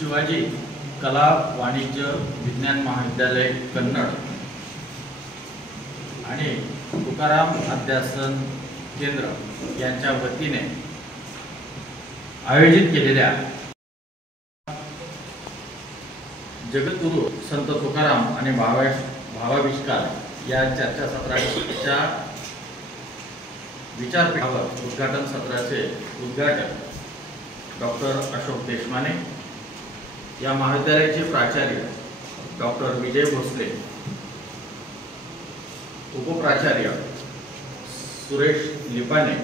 शिवाजी कला वाणिज्य विज्ञान महाविद्यालय कन्नड आणि तुकाराम अध्यासन केंद्र यांच्या वतीने आयोजित केलेल्या जगद्गुरु संत तुकाराम आणि भावाविष्कार या चर्चासत्राच्या विचारपीठावर उद्घाटन सत्राचे उद्घाटन डॉक्टर अशोक देशमाने, या महाविद्यालयाचे प्राचार्य डॉक्टर विजय भोसले, उपप्राचार्य सुरेश लिपाने,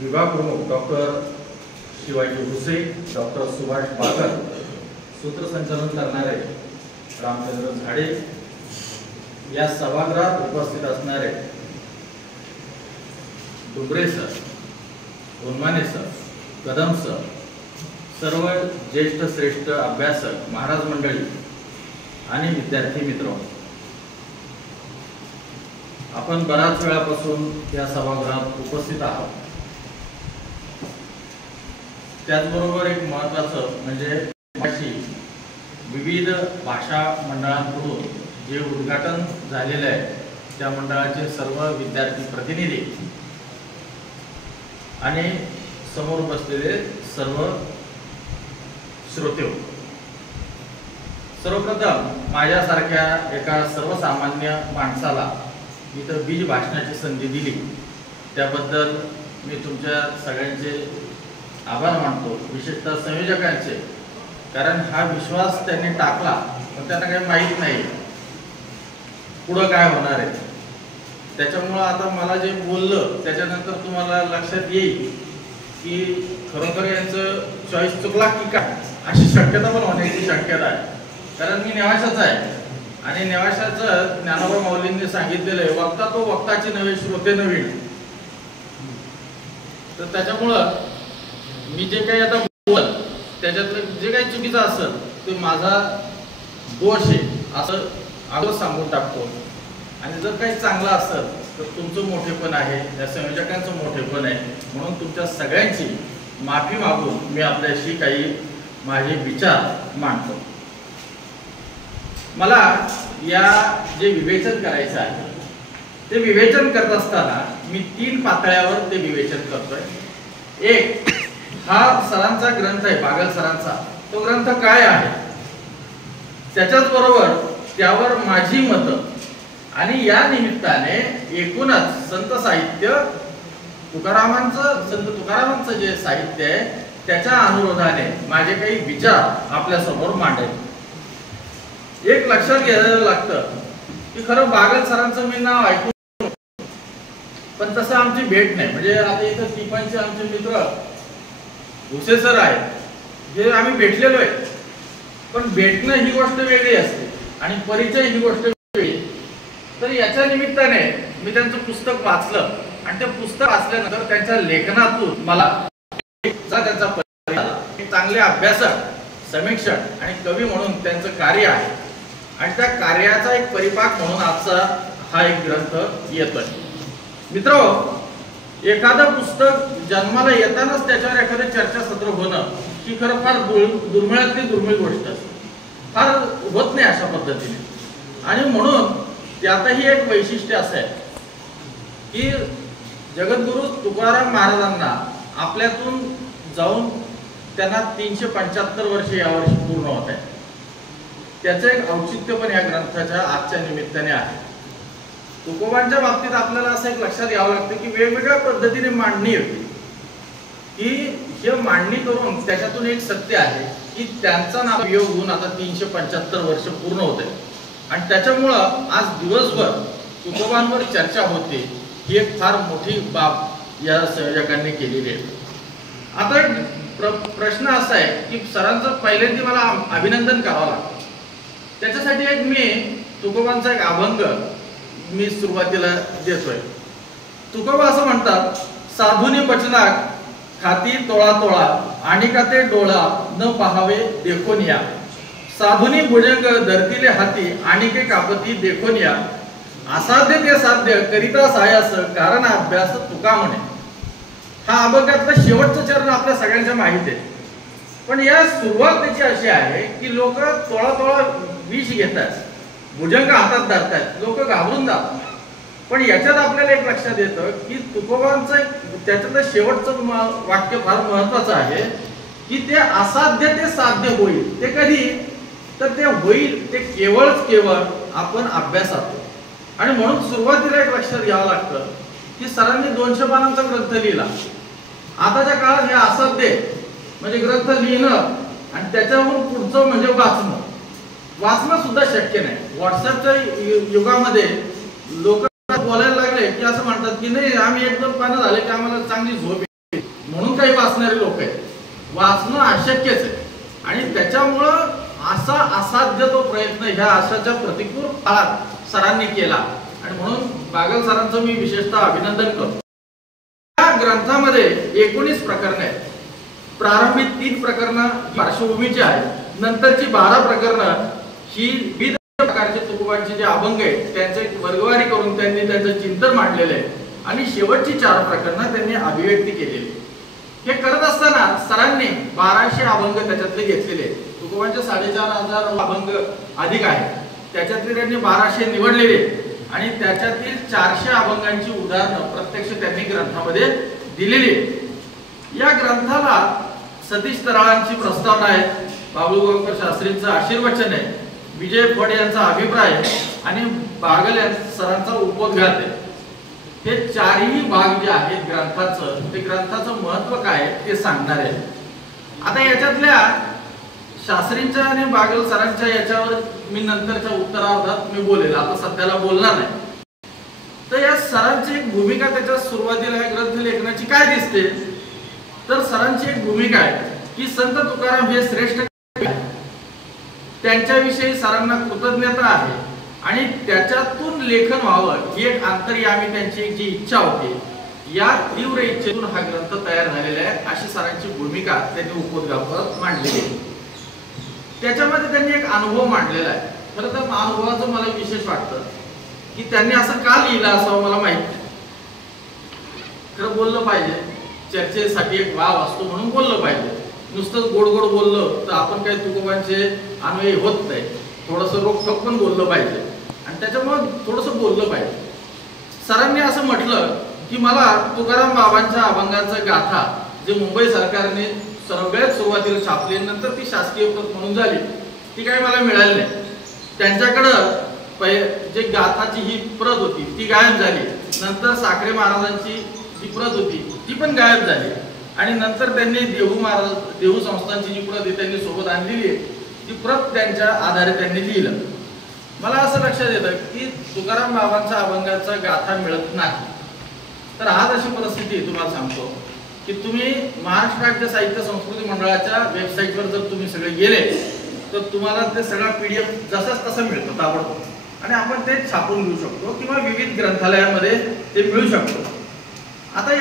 विभाग प्रमुख डॉक्टर शिवाजी भुसे, डॉक्टर सुभाष बागर, सूत्रसंचालन करणारे रामचंद्र झाडे, या सभागृहात उपस्थित असणारे डुबरे सर, उन्माने सर, कदम सर, सर्व ज्येष्ठ श्रेष्ठ अभ्यासक, महाराज मंडळी आणि विद्यार्थी मित्र, आपण बराच वेळापासून या सभागृहात उपस्थित आहात। त्याचबरोबर एक महत्त्वाचं म्हणजे विविध भाषा मंडळांकडून जे उद्घाटन झालेले आहे त्या मंडळाचे सर्व विद्यार्थी प्रतिनिधी आणि समोर बसलेले सर्व श्रोते, सर्वप्रथम माझ्यासारख्या एका सर्वसामान्य माणसाला इथं बीज भाषणाची संधी दिली त्याबद्दल मी तुमच्या सगळ्यांचे आभार मानतो, विशेषतः संयोजकांचे, कारण हा विश्वास त्यांनी टाकला पण त्यांना काही माहीत नाही पुढं काय होणार आहे। त्याच्यामुळं आता मला जे बोललं त्याच्यानंतर तुम्हाला लक्षात येईल की खरोखर यांचं चॉईस चुकला की काय, अशी शक्यता पण होण्याची शक्यता आहे। कारण मी नेवाशाचा आहे आणि नेवाशाचं ज्ञानोबा माऊलींनी सांगितलेलं आहे, वक्ता तो वक्ताची नव्हे श्रोते नवीन। तर त्याच्यामुळं मी जे काही आता बोल त्याच्यातलं जे काही चुकीचं असेल ते माझा दोष आहे असं अगोदर सांगून टाकतो, आणि जर काही चांगलं असेल तर तुमचं मोठेपण आहे, त्या संयोजकांचं मोठेपण आहे, म्हणून तुमच्या सगळ्यांची माफी मागून मी आपल्याशी काही माझे विचार मांडतो। मला या जे विवेचन करायचं आहे ते विवेचन करत असताना मी 3 पातळ्यावर ते विवेचन करतोय। एक, हा सरांचा ग्रंथ आहे, बागल सरांचा, तो ग्रंथ काय आहे, त्याच्याच बरोबर त्यावर माझी मतं, आणि या निमित्ताने एकूणच संत साहित्य संत तुकारामांचं जे साहित्य आहे त्याच्या अनुरोधाने माझे काही विचार आपल्या समोर मांडायचे। एक लक्षात घ्यायला लागतं की खरं बागल सरांचं मी नाव ऐकून पण तसं आमची भेट नाही, म्हणजे आता इथं टिपांचे आमचे मित्र भुसे सर आहेत जे आम्ही भेटलेलो आहे, पण भेटणं ही गोष्ट वेगळी असते आणि परिचय ही गोष्ट वेगळी। तर याच्या निमित्ताने मी त्यांचं पुस्तक वाचलं आणि ते पुस्तक वाचल्यानंतर त्यांच्या लेखनातून मला त्यांचा परिचय झाला। एक चांगले अभ्यासक, समीक्षक आणि कवी म्हणून त्यांचं कार्य आहे आणि त्या कार्याचा एक परिपाक म्हणून आजचा हा एक ग्रंथ येतोय। मित्रांनो, एखादं पुस्तक जन्माला येतानाच त्याच्यावर एखादं चर्चासत्र होणं ही खरं फार दुर्मिळातली दुर्मिळ गोष्ट असते, फार होत नाही अशा पद्धतीने। आणि म्हणून त्यातही एक वैशिष्ट्य असं आहे की जगद्गुरु तुकाराम महाराजांना आपल्यातून जाऊन त्यांना 375 वर्ष यावर्षी पूर्ण होत आहे, त्याचं एक औचित्य पण या ग्रंथाच्या आजच्या निमित्ताने आहे। तुकोबांच्या बाबतीत आपल्याला असं एक लक्षात घ्यावं लागतं की वेगवेगळ्या पद्धतीने मांडणी होती, की हे मांडणी करून त्याच्यातून एक सत्य आहे की त्यांचा नाव योग होऊन आता 375 वर्ष पूर्ण होते आणि त्याच्यामुळं आज दिवसभर तुकोबांवर चर्चा होते, ही एक फार मोठी बाब या संयोजकांनी केलेली आहे। आता प्रश्न असा आहे की सरांचं पहिल्यांदा मला अभिनंदन करावं लागतं, त्याच्यासाठी एक मी तुकोबांचा एक अभंग मी सुरुवातीला देतोय। तुकोबा असं म्हणतात, साधुनी बचनाक खाती तोळा तोळा आणि का ते डोळा न पाहावे देखोन या, साधुनी भुजंग धरतीले हाती आणि के कापती देखोन या, असाध्य ते साध्य करिता सायास कारण अभ्यास तुका म्हणे। हा अभंगातलं शेवटचं चरण आपल्या सगळ्यांच्या माहित आहे. पण या सुरुवात त्याची अशी आहे की लोक तोळा तोळा विष घेतात, भुजंग हातात धरतात, लोक घाबरून जातात. पण याच्यात आपल्याला एक लक्षात येतं की तुकोबांचं त्याच्यातलं शेवटचं वाक्य फार महत्वाचं आहे की ते असाध्य ते साध्य होईल. ते कधी? तर ते होईल ते केवळ आपण अभ्यासात. आणि म्हणून सुरुवातीला एक लक्षात घ्यावं लागतं की सरांनी 200 पानांचा ग्रंथ लिहिला. आताच्या काळात हे असाध्य म्हणजे ग्रंथ लिहिणं आणि त्याच्यावरून पुढचं म्हणजे वाचणं सुद्धा शक्य नाही. व्हॉट्सअपच्या युगामध्ये लोक बोलायला लागले की असं म्हणतात की नाही आम्ही 1-2 पानं झाले की आम्हाला चांगली झोप येते म्हणून काही वाचणारे लोक आहेत. वाचणं अशक्यच आहे. आणि त्याच्यामुळं असा असाध्य तो प्रयत्न ह्या अशाच्या प्रतिकूल काळात सरांनी केला. आणि म्हणून बागल सरांचं मी विशेषतः अभिनंदन करतो. या ग्रंथामध्ये 19 प्रकरणं आहेत. प्रारंभिक 3 प्रकरणं पार्श्वभूमीची आहेत, नंतरची 12 प्रकरणं ही विविध प्रकारचे तुकोबांचे जे अभंग आहेत त्यांचे वर्गवारी करून त्यांनी त्यांचं चिंतन मांडलेलं आहे. आणि शेवटची 4 प्रकरणं त्यांनी अभिव्यक्ती केलेली. हे करत असताना सरांनी 1200 अभंग त्याच्यातले घेतलेले. तुकोबांचे 4500 अभंग अधिक आहेत, त्याच्यातले त्यांनी 1200 निवडलेले आणि त्याच्यातील 400 अभंगांची उदाहरणं प्रत्यक्ष त्यांनी ग्रंथामध्ये दिलेली. या ग्रंथाला सतीश तराळांची प्रस्तावना आहे, बाबुळगावकर शास्त्रींचं आशीर्वचन आहे, विजय फड यांचा अभिप्राय आणि बागल सरांचा उपोद्घात आहे. हे 4ही भाग जे आहेत ग्रंथाचं, ते ग्रंथाचं महत्व काय ते सांगणार आहे. आता याच्यातल्या शास्त्रींच्या आणि बागल सरांच्या याच्यावर मी नंतरच्या उत्तरार्धात मी बोलेल, आता सध्याला बोलणार नाही. तर या सरांची एक भूमिका त्याच्या सुरुवातीला या ग्रंथ लेखनाची काय दिसते, तर सरांची एक भूमिका आहे की संत तुकाराम हे श्रेष्ठ, त्यांच्याविषयी सरांना कृतज्ञता आहे आणि त्याच्यातून लेखन व्हावं ही एक अंतर्यामी त्यांची जी इच्छा होती. या तीव्र इच्छेतून हा ग्रंथ तयार झालेला आहे अशी सरांची भूमिका त्यांनी उपोद्घातात मांडलेली आहे. त्याच्यामध्ये त्यांनी एक अनुभव मांडलेला आहे. खरं तर अनुभवाचं मला विशेष वाटतं की त्यांनी असं का लिहिलं असावं मला माहित नाही. खरं बोललं पाहिजे, चर्चेसाठी एक वाव असतो म्हणून बोललं पाहिजे. नुसतं गोड गोड बोललं तर आपण काही तुकोबांचे अन्वयी होत नाही. थोडंसं रोखठोक पण बोललं पाहिजे आणि त्याच्यामुळे थोडंसं बोललं पाहिजे. सरांनी असं म्हटलं की मला तुकाराम बाबांच्या अभंगाचं गाथा जे मुंबई सरकारने सगळ्यात सुरुवातीला छापली, नंतर ती शासकीय प्रत म्हणून झाली, ती काही मला मिळाली नाही. त्यांच्याकडं जे गाथाची ही प्रत होती ती गायब झाली. नंतर साखरे महाराजांची जी प्रत होती ती पण गायब झाली आणि नंतर त्यांनी देहू संस्थांची जी प्रत त्यांनी सोबत आणलेली आहे ती प्रत त्यांच्या आधारे त्यांनी लिहिलं. मला असं लक्षात येतं की तुकाराम बाबांच्या अभंगाचा गाथा मिळत नाही. तर आज अशी परिस्थिती तुम्हाला सांगतो की तुम्ही महाराष्ट्र राज्य साहित्य संस्कृती मंडळाच्या वेबसाईटवर जर तुम्ही सगळे गेले तर तुम्हाला ते सगळा PDF जसाच तसा मिळतो ताबडतोब आणि आपण ते छापून घेऊ शकतो किंवा विविध ग्रंथालयामध्ये ते मिळू शकतो. आता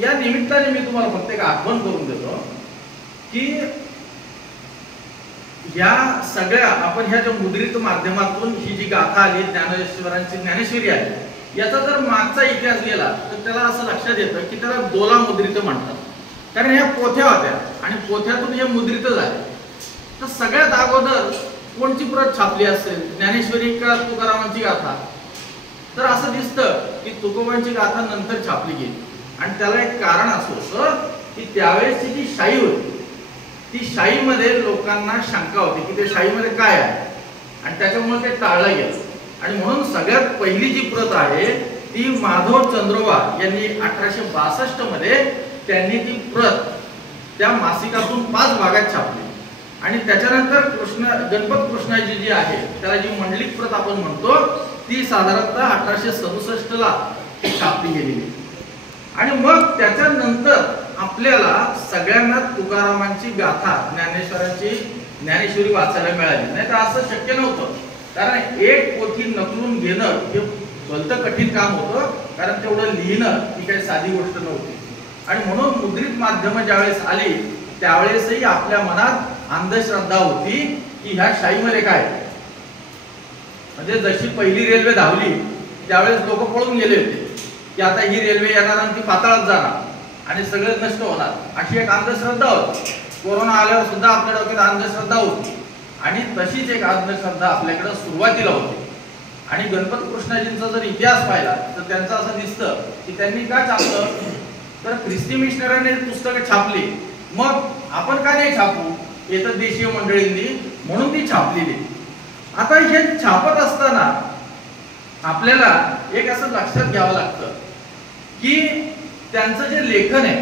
या निमित्ताने मी तुम्हाला फक्त एक आठवण करून देतो की या सगळ्या आपण ह्या ज्या मुद्रित माध्यमातून ही जी गाथा आली ज्ञानेश्वरांची ज्ञानेश्वरी आहे याचा जर मागचा इतिहास गेला तर त्याला असं लक्षात येतं की त्याला दोला मुद्रित म्हणतात. कारण ह्या पोथ्या होत्या आणि पोथ्यातून हे मुद्रित झाले. तर सगळ्यात अगोदर कोणती प्रत छापली असेल, ज्ञानेश्वरी का तुकारामांची गाथा? तर असं दिसतं की तुकोबांची गाथा नंतर छापली गेली आणि त्याला एक कारण असं होतं की त्यावेळेसची जी शाई होती ती शाईमध्ये लोकांना शंका होती की ते शाईमध्ये काय आहे आणि त्याच्यामुळे ते टाळलं गेलं. आणि म्हणून सगळ्यात पहिली जी प्रत आहे ती माधव चंद्रोबा यांनी 1862 मध्ये त्यांनी ती प्रत त्या मासिकातून 5 भागात छापली आणि त्याच्यानंतर गणपत कृष्णाजी जी आहे त्याला जी मंडलिक प्रत आपण म्हणतो ती साधारणतः 1867 ला छापली गेलेली. आणि मग त्याच्यानंतर आपल्याला सगळ्यांना तुकारामांची गाथा ज्ञानेश्वरी वाचायला मिळाली. नाही तर असं शक्य नव्हतं. कारण एक पोथी नकलून घेणं हे भलतं कठीण काम होतं, कारण तेवढं लिहिणं ही काही साधी गोष्ट नव्हती. आणि म्हणून मुद्रित माध्यमं ज्यावेळेस आली त्यावेळेसही आपल्या मनात अंधश्रद्धा होती की ह्या शाईमध्ये काय, म्हणजे जशी पहिली रेल्वे धावली त्यावेळेस लोक पळून गेले होते की आता ही रेल्वे येणार आणि ती पाताळात जाणार आणि सगळे नष्ट होणार अशी एक अंधश्रद्धा होती. कोरोना आल्यावर सुद्धा आपल्या डोक्यात अंधश्रद्धा होती आणि तशीच एक अंधश्रद्धा आपल्याकडे सुरुवातीला होती. आणि गणपत कृष्णाजींचा जर इतिहास पाहिला तर त्यांचं असं दिसतं की त्यांनी का छापलं तर ख्रिस्ती मिशनरीने पुस्तकं छापली, मग आपण का नाही छापू, हे तर देशीय मंडळींनी म्हणून ती छापलेली. आता हे छापत असताना आपल्याला एक असं लक्षात घ्यावं लागतं की त्यांचं जे लेखन आहे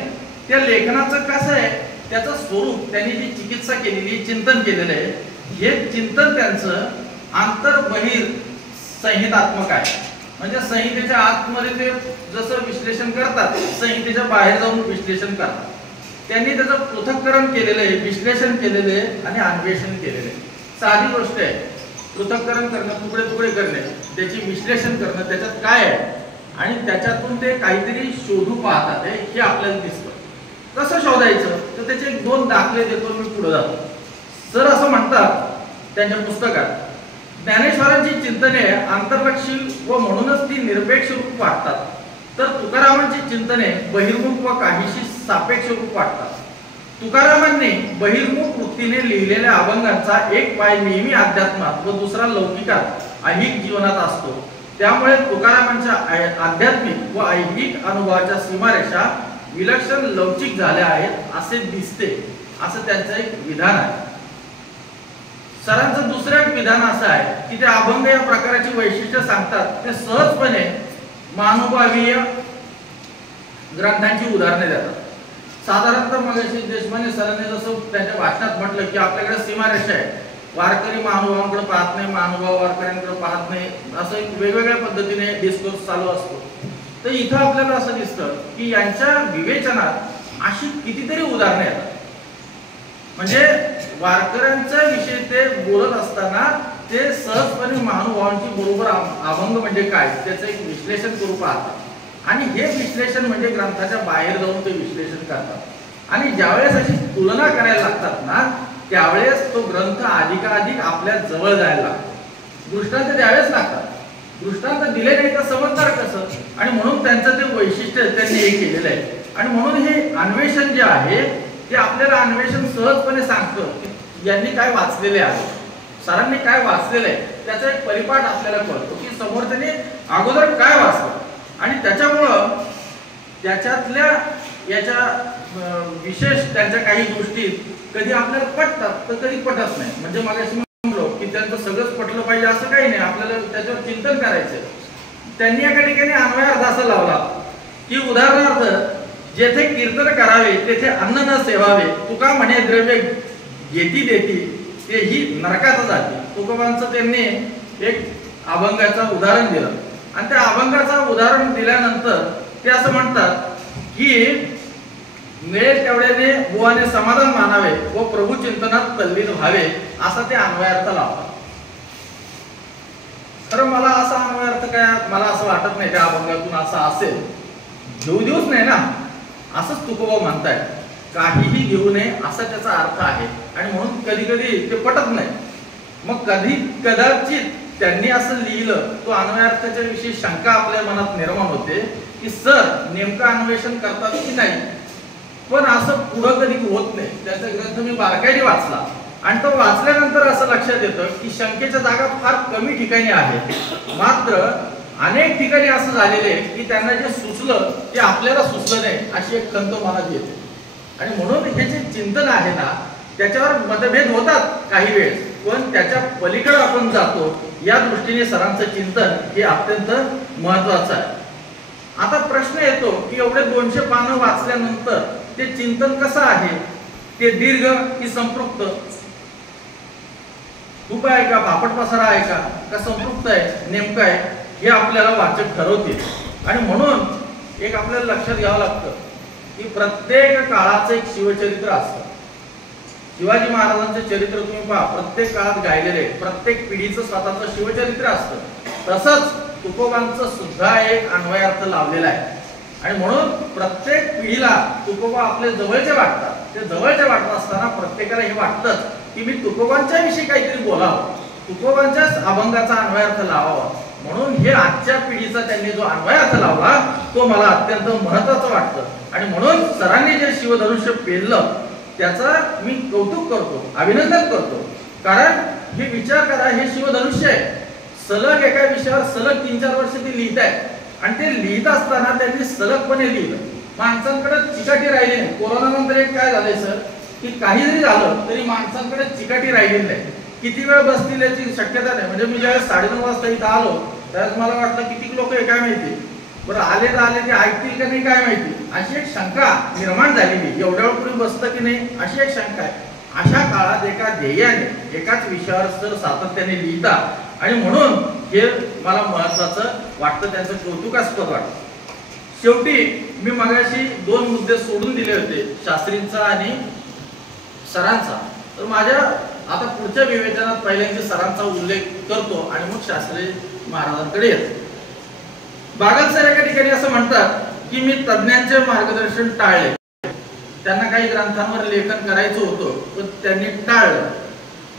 त्या लेखनाचं कसं आहे, त्याचं स्वरूप, त्यांनी जी चिकित्सा केलेली, चिंतन केलेलं आहे, हे चिंतन त्यांचं आंतरबहिर संहितात्मक आहे. म्हणजे संहितेच्या आतमध्ये ते जसं विश्लेषण करतात, संहितेच्या बाहेर जाऊन विश्लेषण करतात. त्यांनी त्याचं पृथक्करण केलेलं आहे, विश्लेषण केलेलं आहे आणि अन्वेषण केलेलं आहे. साधी गोष्ट आहे, पृथक्करण करणं, तुकडे तुकडे करणे, त्याचे विश्लेषण करणं, त्याच्यात काय आहे आणि त्याच्यातून ते काहीतरी शोधू पाहतात हे आपल्याला दिसतं. कसं शोधायचं तर त्याचे 2 दाखले देतो मी पुढे जातो. सर असं म्हणतात त्यांच्या पुस्तकात, ज्ञानेश्वरांची चिंतने आंतरलक्षी व म्हणूनच ती निरपेक्ष रूप वाटतात, तर तुकारामांची चिंतने बहिर्मुख व काहीशी सापेक्ष रूप वाटतात. तुकारामांनी बहिर्मुख वृत्तीने लिहिलेल्या अभंगांचा एक पाय नेहमी अध्यात्मात व दुसरा लौकिकात ऐहिक जीवनात असतो. त्यामुळे तुकारामांच्या आध्यात्मिक व ऐहिक अनुभवाच्या सीमारेषा विलक्षण लवचिक झाल्या आहेत असे दिसते, असं त्यांचं एक विधान आहे. सरांचं दुसरं एक विधान असं आहे की ते अभंग या प्रकारची वैशिष्ट्य सांगतात ते सहजपणे मानुभावीय ग्रंथांची उदाहरणे देतात. साधारणतः मगाशी देशमाने सरांनी जसं त्यांच्या भाषणात म्हटलं की आपल्याकडे सीमारेषा आहे, वारकरी महानुभावांकडे पाहत नाही, महानुभाव वारकऱ्यांकडे पाहत नाही, असं एक वेगवेगळ्या पद्धतीने डिस्कोर्स चालू असतो. तर इथं आपल्याला असं दिसतं की यांच्या विवेचनात अशी कितीतरी उदाहरणे येतात. म्हणजे वारकऱ्यांच्या विषयी ते बोलत असताना ते सहजपणे महानुभावांची बरोबर अभंग म्हणजे काय त्याचं एक विश्लेषण करू पाहतात आणि हे विश्लेषण म्हणजे ग्रंथाच्या बाहेर जाऊन ते विश्लेषण करतात आणि ज्यावेळेस अशी तुलना करायला लागतात ना त्यावेळेस तो ग्रंथ अधिकाधिक आपल्या जवळ जायला लागतो. दृष्टांत द्यावेच लागतात, दृष्टांत दिले नाही तर समजणार कसं, आणि म्हणून त्यांचं ते वैशिष्ट्य त्यांनी हे केलेलं आहे. आणि म्हणून हे अन्वेषण जे आहे ते आपल्याला अन्वेषण सहजपणे सांगतं की यांनी काय वाचलेले आहे, सरांनी काय वाचलेलं आहे, त्याचा एक परिपाठ आपल्याला कळतो की समोरच्याने अगोदर काय वाचलं आणि त्याच्यामुळं त्याच्यातल्या याच्या विशेष त्यांच्या काही गोष्टी कधी आपल्याला पटतात तर कधी पटत नाही. म्हणजे मगाशी म्हणलो की त्यांचं सगळंच पटलं पाहिजे असं काही नाही, आपल्याला त्याच्यावर चिंतन करायचं. त्यांनी एका ठिकाणी अन्वयार्थ असं लावला की उदाहरणार्थ जेथे कीर्तन करावे तेथे अन्न न सेवावे, तुका म्हणे द्रव्य घेती देती तेही नरकात जाते. तुकोबांचं त्यांनी एक अभंगाचं उदाहरण दिलं आणि त्या अभंगाचं उदाहरण दिल्यानंतर ते असं म्हणतात की मिळेल तेवढ्याने बुवाने समाधान मानावे व प्रभू चिंतनात तल्लीन व्हावे असा ते अन्वयार्थ लावतात. खरं मला असा अन्वयार्थ काय मला असं वाटत नाही त्या अभंगातून असं असेल, घेऊ देऊच नाही ना असंच तुकोबा म्हणताय, काहीही घेऊ नये असा त्याचा अर्थ आहे आणि म्हणून कधी कधी ते पटत नाही. मग कधी कदाचित त्यांनी असं लिहिलं तो अन्वयार्थाच्या विषयी शंका आपल्या मनात निर्माण होते की सर नेमकं अन्वेषण करतात की नाही, पण असं पुढं कधी होत नाही. त्याचा ग्रंथ मी बारकाईने वाचला आणि तो वाचल्यानंतर असं लक्षात येतं की शंकेच्या जागा फार कमी ठिकाणी आहेत, मात्र अनेक ठिकाणी असं झालेले की त्यांना जे सुचलं ते आपल्याला सुचलं नाही अशी एक खंत मनात येते. आणि म्हणून हे जे चिंतन आहे ना त्याच्यावर मतभेद होतात काही वेळेस, पण त्याच्या पलीकडे आपण जातो या दृष्टीने सरांचं चिंतन हे अत्यंत महत्वाचं आहे. आता प्रश्न येतो की एवढे 200 पानं वाचल्यानंतर ते चिंतन कसं आहे, ते दीर्घ की संपृक्त, खूप आहे का, फापट पसारा आहे का संपृक्त आहे, नेमकं आहे हे आपल्याला वाचक ठरवतील. आणि म्हणून एक आपल्याला लक्षात घ्यावं लागतं की प्रत्येक काळाचं एक शिवचरित्र असतं. शिवाजी महाराजांचे चरित्र तुम्ही पहा, प्रत्येक काळात गायलेले, प्रत्येक पिढीचं स्वतःचं शिवचरित्र असतं. तसंच तुकोबांचं सुद्धा एक अन्वयार्थ लावलेला आहे आणि म्हणून प्रत्येक पिढीला तुकोबा आपले जवळचे वाटतात. ते जवळचे वाटत असताना प्रत्येकाला हे वाटतं की मी तुकोबांच्या विषयी काहीतरी बोलावं, तुकोबांच्याच अभंगाचा अन्वयार्थ लावावा. म्हणून हे आजच्या पिढीचा त्यांनी जो अन्वयार्थ लावला तो मला अत्यंत महत्त्वाचं वाटतं आणि म्हणून सरांनी जे शिवधनुष्य पेललं त्याचं मी कौतुक करतो, अभिनंदन करतो. कारण हे विचार करा, हे शिवधनुष्य आहे, सलग एका विषयावर सलग 3-4 वर्ष ते लिहित आहेत आणि ते लिहित असताना त्यांनी सलगपणे लिहिलं. माणसांकडे चिकाटी राहिली नाही. कोरोना नंतर एक काय झालंय सर, की काही जरी झालं तरी माणसांकडे चिकाटी राहिलेली नाही. किती वेळ बसतील याची शक्यता नाही. म्हणजे मी ज्यावेळेस 9:30 वाजता इथं आलो त्यावेळेस मला वाटलं किती लोक आहे काय माहिती, बरं आले तर आले ते ऐकतील का नाही काय माहिती, अशी एक शंका निर्माण झालेली. एवढ्या वेळ कुणी बसतं की नाही अशी एक शंका आहे. अशा काळात एका ध्येयाने एकाच विषयावर सर सातत्याने लिहितात आणि म्हणून हे मला महत्वाचं वाटतं, त्यांचं कौतुकास्पद वाटतं. शेवटी मी मगाशी 2 मुद्दे सोडून दिले होते, शास्त्रींचा आणि सरांचा. तर माझ्या आता पुढच्या विवेचनात पहिल्यांदा सरांचा उल्लेख करतो आणि मग शास्त्री महाराजांकडे येतो. बागल सर एका ठिकाणी असं म्हणतात की मी तज्ञांचे मार्गदर्शन टाळले. त्यांना काही ग्रंथांवर लेखन करायचं होतं पण त्यांनी टाळलं.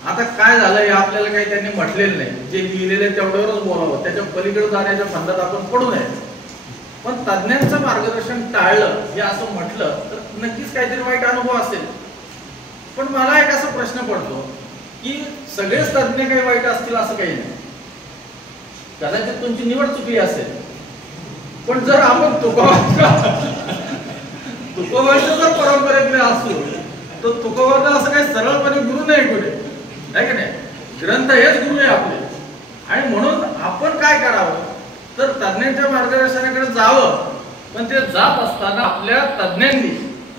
आता काय झालं हे आपल्याला काही त्यांनी म्हटलेलं नाही. जे लिहिलेले तेवढ्यावरच बोलावं, त्याच्या पलीकडे जाण्याच्या फंदात आपण पडू नये. पण तज्ञांचं मार्गदर्शन टाळलं हे असं म्हटलं तर नक्कीच काहीतरी वाईट अनुभव असेल. पण मला एक असा प्रश्न पडतो की सगळेच तज्ञ काही वाईट असतील असं काही नाही. कदाचित तुमची निवड चुकली असेल, पण जर आपण तुकोबाच्या जर परंपरेतले असू तर तुकोबाचा असं काही सरळपणे गुरु नाही कुठे, आहे की नाही. ग्रंथ हेच गुरु आहे आपले. आणि म्हणून आपण काय करावं तर तज्ञांच्या मार्गदर्शनाकडे जावं. पण ते जात असताना आपल्या तज्ञांनी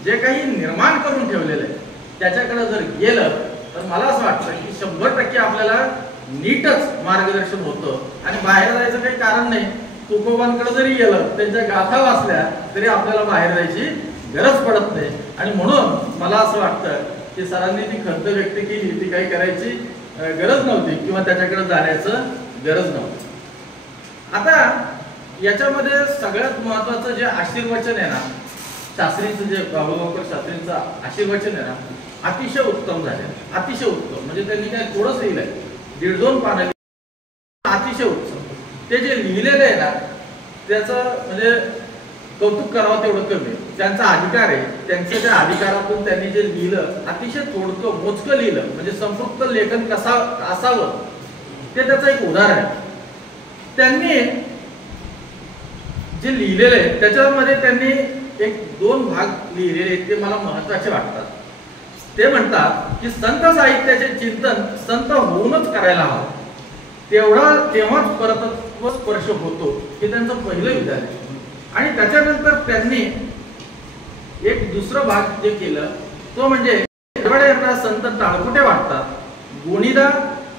जे काही निर्माण करून ठेवलेलं आहे त्याच्याकडे जर गेलं तर मला असं वाटतं की 100% आपल्याला नीटच मार्गदर्शन होतं आणि बाहेर जायचं काही कारण नाही. तुकोबांकडे जरी गेलं, त्यांच्या गाथा वाचल्या तरी आपल्याला बाहेर जायची गरज पडत नाही. आणि म्हणून मला असं वाटतं की सरांनी ती खंत व्यक्त केली, ती काही करायची गरज नव्हती किंवा त्याच्याकडे जाण्याचं गरज नव्हती. आता याच्यामध्ये सगळ्यात महत्वाचं जे आशीर्वचन आहे ना, शास्त्रींचं जे बाबूगावकर शास्त्रींचं आशीर्वचन आहे ना, अतिशय उत्तम झाले. अतिशय उत्तम म्हणजे त्यांनी काय थोडंच लिहिलंय, 1.5-2 पानं, अतिशय उत्तम. ते जे लिहिलेलं आहे ना त्याचं म्हणजे कौतुक करावं तेवढं कमी. त्यांचा अधिकार आहे, त्यांच्या त्या अधिकारातून त्यांनी जे लिहिलं अतिशय थोडकं मोजकं लिहिलं. म्हणजे संपृक्त लेखन कसा असावं ते त्याचं एक उदाहरण आहे. त्यांनी जे लिहिलेलं आहे त्याच्यामध्ये त्यांनी एक 2 भाग लिहिलेले ते मला महत्वाचे वाटतात. ते म्हणतात की संत साहित्याचे चिंतन संत होऊनच करायला हवं, तेव्हाच परतत्व स्पर्श होतो. हे त्यांचं पहिलं विधान आहे. आणि त्याच्यानंतर त्यांनी एक दुसरं भाग जे केलं तो म्हणजे यांना संत टाळकुटे वाटतात, गोणीदा,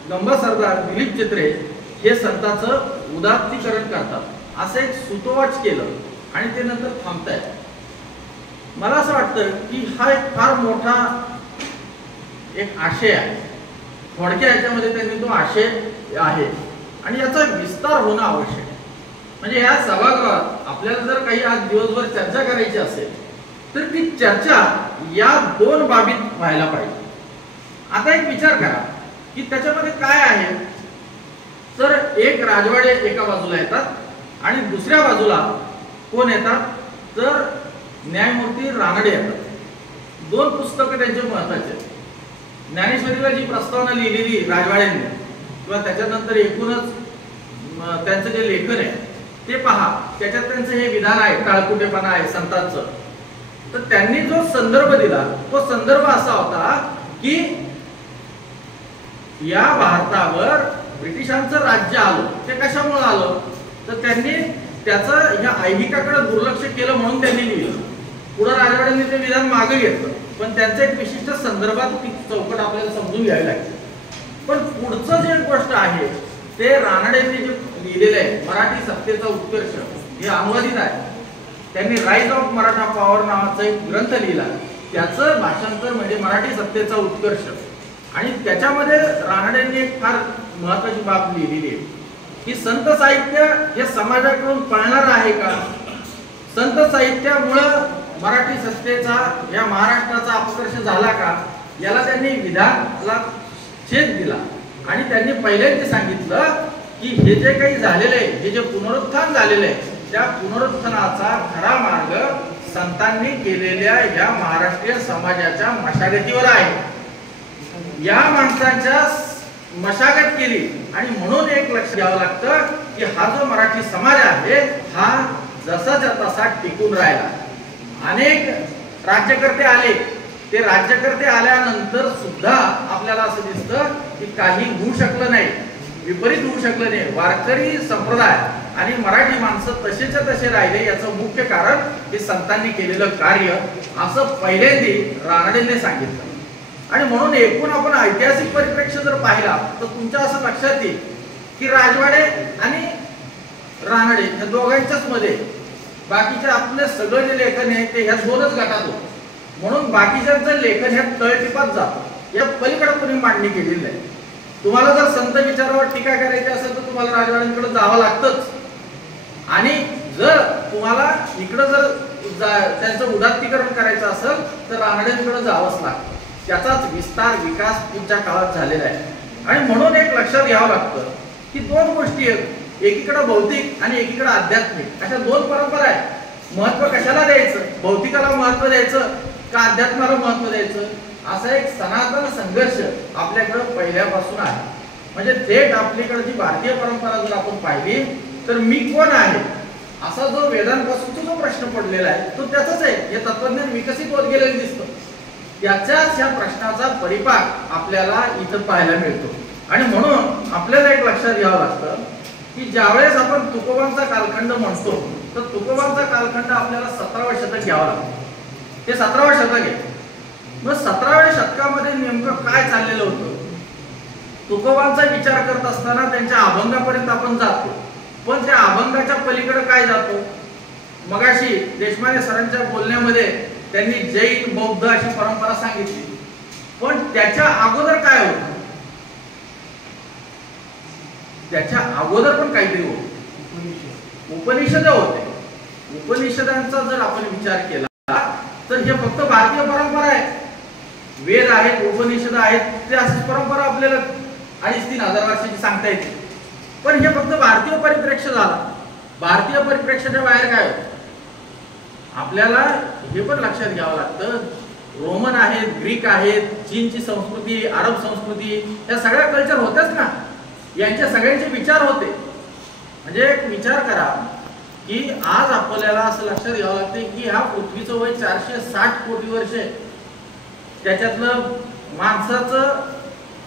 गंबा सरदार, दिलीप चित्रे हे संतांचं उदात्तीकरण करतात असं एक सुतोवाच केलं आणि ते नंतर थांबतायत. मला असं वाटतं की हा एक फार मोठा एक आशय आहे. थोडक्या याच्यामध्ये त्यांनी तो आशय आहे आणि याचा विस्तार होणं आवश्यक आहे. म्हणजे या सभागृहात आपल्याला जर काही आज दिवसभर चर्चा करायची असेल तर ती चर्चा या 2 बाबीत व्हायला पाहिजे. आता एक विचार करा की त्याच्यामध्ये काय आहे. तर एक राजवाडे एका बाजूला येतात आणि दुसऱ्या बाजूला कोण येतात तर न्यायमूर्ती रानडे येतात. 2 पुस्तकं त्यांचे महत्वाचे. ज्ञानेश्वरीला जी प्रस्तावना लिहिलेली राजवाड्यांनी किंवा त्याच्यानंतर एकूणच त्यांचं जे लेखन आहे ते पहा. त्याच्यात त्यांचं हे विधान आहे, टाळकुटेपणा आहे संतांचं. तर त्यांनी जो संदर्भ दिला तो संदर्भ असा होता की या भारतावर ब्रिटिशांचं राज्य आलं. ते कशामुळे आलं तर त्यांनी त्याचं ह्या ऐहिकाकडे दुर्लक्ष केलं म्हणून त्यांनी लिहिलं. पुढे राजवाड्यांनी ते विधान मागे घेतलं पण त्यांचं एक विशिष्ट संदर्भात ती चौकट आपल्याला समजून घ्यावी लागते. पण पुढचं जे गोष्ट आहे ते रानडेंनी जे लिहिलेलं आहे मराठी सत्तेचा उत्कर्ष, हे अनुवादित आहे. त्यांनी राईज ऑफ मराठा पॉवर नावाचा एक ग्रंथ लिहिला. त्याचं भाषांतर म्हणजे मराठी सत्तेचा उत्कर्ष. आणि त्याच्यामध्ये रानडेंनी एक फार महत्वाची बाब लिहिलेली आहे की संत साहित्य हे समाजाकडून पळणार आहे का, संत साहित्यामुळं मराठी सत्तेचा या महाराष्ट्राचा अपकर्ष झाला का, याला त्यांनी विधानाला छेद दिला. आणि त्यांनी पहिल्यांदा सांगितलं की हे जे काही झालेलं आहे, हे जे पुनरुत्थान झालेलं आहे त्या पुनरुत्थानाचा खरा मार्ग संतांनी केलेल्या या महाराष्ट्रीय समाजाच्या मशागतीवर आहे। या माणसांच्या मशागत केली आणि म्हणून एक लक्ष द्यावं लागतं की हा जो मराठी समाज आहे हा जसाच्या तसा टिकून राहिला। अनेक राज्यकर्ते आले, ते राज्यकर्ते आल्यानंतर सुद्धा आपल्याला असं दिसतं की काही होऊ शकलं नाही, विपरीत होऊ शकलं नाही। वारकरी संप्रदाय आणि मराठी माणसं तसेच्या तसे राहिले याचं मुख्य कारण हे संतांनी केलेलं कार्य असं पहिल्यांदा रानडेंनी सांगितलं। आणि म्हणून एकूण आपण ऐतिहासिक परिप्रेक्ष्य जर पाहिला तर तुमच्या असं लक्षात येईल की राजवाडे आणि रानडे या दोघांच्याच मध्ये बाकीचे आपले सगळं जे लेखन आहे ते ह्या दोनच गटात होतं, म्हणून बाकीच्यांचं लेखन ह्या तळटिपात जातं। या पलीकडे कोणी मांडणी केलेली नाही। तुम्हाला जर संत विचारावर टीका करायची असेल तर तुम्हाला राजवाड्यांकडे जावं लागतंच, आणि जर तुम्हाला इकडं जर त्यांचं उदात्तीकरण करायचं असेल तर रानड्यांकडे जावंच लागतं। त्याचाच विस्तार विकास पुढच्या काळात झालेला आहे। आणि म्हणून एक लक्षात घ्यावं लागतं की दोन गोष्टी आहेत, एकीकडे भौतिक आणि एकीकडे आध्यात्मिक, अशा दोन परंपरा आहेत। महत्व कशाला द्यायचं, भौतिकाला महत्व द्यायचं का अध्यात्माला महत्व द्यायचं, असा एक सनातन संघर्ष आपल्याकडे पहिल्यापासून आहे। म्हणजे थेट आपल्याकडे जी भारतीय परंपरा जर आपण पाहिली तर मी कोण आहे असा जो वेदांपासूनचा जो प्रश्न पडलेला आहे तो त्याचाच आहे। हे तत्वज्ञान विकसित होत गेलेलं दिसतं, त्याच्याच या प्रश्नाचा परिपाक आपल्याला इथं पाहायला मिळतो। आणि म्हणून आपल्याला एक लक्षात घ्यावं लागतं की ज्यावेळेस आपण तुकोबांचा कालखंड म्हणतो तर तुकोबांचा कालखंड आपल्याला 17व्या शतक घ्यावा लागतो। ते 17वं शतक आहे। मग 17व्या शतकामध्ये नेमकं काय चाललेलं होतं, तुकोबांचा विचार करत असताना त्यांच्या अभंगापर्यंत आपण जातो, पण त्या अभंगाच्या पलीकडे काय जातो। मगाशी देशमाने सरांच्या बोलण्यामध्ये त्यांनी जैन बौद्ध अशी परंपरा सांगितली, पण त्याच्या अगोदर काय होतं, त्याच्या अगोदर पण काहीतरी होतं, उपनिषद होते। उपनिषदांचा जर आपण विचार केला तर हे फक्त भारतीय परंपरा आहे, वेद आहेत, उपनिषद आहेत, ते अशीच परंपरा आपल्याला 2,500-3,000 वर्षाची सांगता येते। पण हे फक्त भारतीय परिप्रेक्ष्य झाला, भारतीय परिप्रेक्ष्याच्या बाहेर काय होतं आपल्याला हे पण लक्षात घ्यावं लागतं। रोमन आहेत, ग्रीक आहेत, चीनची संस्कृती, अरब संस्कृती, या सगळ्या कल्चर होत्याच ना, यांचे सगळ्यांचे विचार होते। म्हणजे एक विचार करा की आज आपल्याला असं लक्षात घ्यावं लागतं की ह्या पृथ्वीचं वय 460 कोटी वर्ष आहे, त्याच्यातलं माणसाचं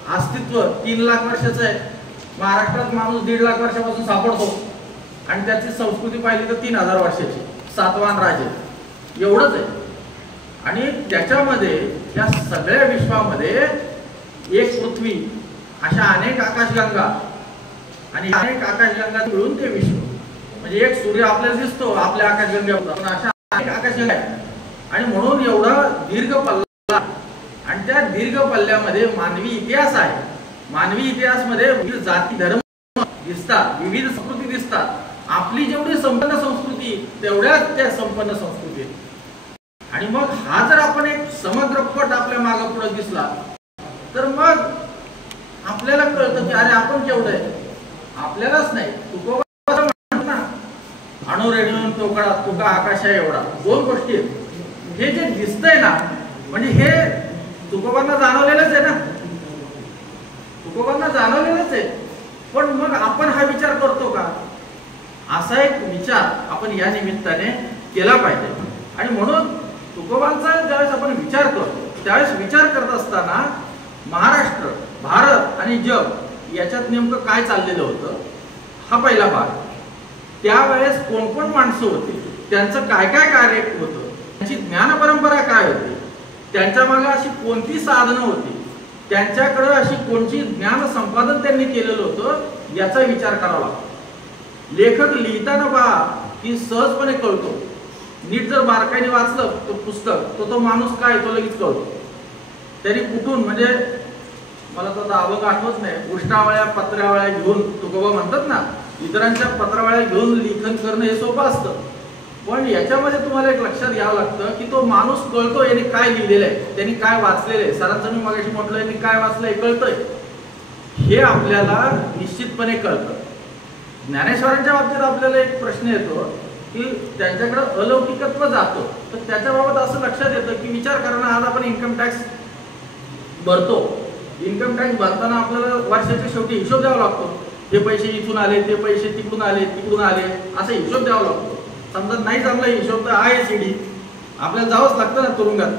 अस्तित्व 3 लाख वर्षाचं आहे। महाराष्ट्रात माणूस 1.5 लाख वर्षापासून सापडतो आणि त्याची संस्कृती पाहिली तर 3,000 वर्षाची, सातवाहन राजे एवढंच आहे। आणि त्याच्यामध्ये या सगळ्या विश्वामध्ये एक पृथ्वी, अशा अनेक आकाशगंगा आणि अनेक आकाशगंगा मिळून ते विश्व, म्हणजे एक सूर्य आपल्याला दिसतो आपल्या आकाशगंगेवर, पण अशा अनेक आकाशगंगा आहेत। आणि म्हणून एवढा दीर्घ पल्ला, आणि त्या दीर्घ पल्ल्यामध्ये मानवी इतिहास आहे। मानवी इतिहासमध्ये विविध जाती धर्म दिसतात, विविध संस्कृती दिसतात। आपली जेवढी संपन्न संस्कृती तेवढ्याच त्या संपन्न संस्कृती आहेत। आणि मग हा जर आपण एक समग्र पट आपल्या मागे पुढे दिसला तर मग आपल्याला कळतं की अरे आपण केवढं आहे, आपल्यालाच नाही, तुकोबा म्हणतात ना, अणु रेणू तोकडा तुका आकाशा एवढा, दोन गोष्टी आहेत। हे जे दिसतंय ना, म्हणजे हे तुकोबांना जाणवलेलंच आहे ना, तुकोबांना जाणवलेलंच आहे, पण मग आपण हा विचार करतो का, असा एक विचार आपण या निमित्ताने केला पाहिजे। आणि म्हणून तुकोबांचा ज्यावेळेस आपण विचार करतो त्यावेळेस विचार करत असताना महाराष्ट्र, भारत आणि जग याच्यात नेमकं काय चाललेलं होतं हा पहिला भाग। त्यावेळेस कोण कोण माणसं होती, त्यांचं काय काय कार्य होतं, त्यांची ज्ञान परंपरा काय होती, त्यांच्या मागे अशी कोणती साधनं होती, त्यांच्याकडे अशी कोणती ज्ञान संपादन त्यांनी केलेलं होतं, याचा विचार करावा लागतो। लेखक लिहिताना पहा की सहजपणे कळतो, नीट जर बारकाईने वाचलं तो पुस्तक तो माणूस काय तो लगेच कळतो। तरी कुठून, म्हणजे मला तो अभंग आठवत नाही, उष्टावळ्या पत्रावळ्या घेऊन तुकोबा म्हणतात ना, इतरांच्या पत्रावळ्या घेऊन लेखन करणं हे सोपं असतं, पण याच्यामध्ये तुम्हाला एक लक्षात घ्यावं लागतं की तो माणूस कळतो यांनी काय लिहिलेलं आहे, त्यांनी काय वाचलेलं आहे, सरांचं मी मगाशी म्हटलं यांनी काय वाचलंय कळतंय, हे आपल्याला निश्चितपणे कळतं। ज्ञानेश्वरांच्या बाबतीत आपल्याला एक प्रश्न येतो की त्यांच्याकडे अलौकिकत्व जातं, तर त्याच्याबाबत असं लक्षात येतं की विचार करणं, आज आपण इन्कम टॅक्स भरतो, इन्कम टॅक्स भरताना आपल्याला वर्षाच्या शेवटी हिशोब द्यावा लागतो, हे पैसे इथून आले, ते पैसे तिकडून आले, तिकडून आले, असा हिशोब द्यावा लागतो. समजा नाही जमला हिशोब तर आहे सीडी, आपल्याला जावंच लागतं ना तुरुंगात.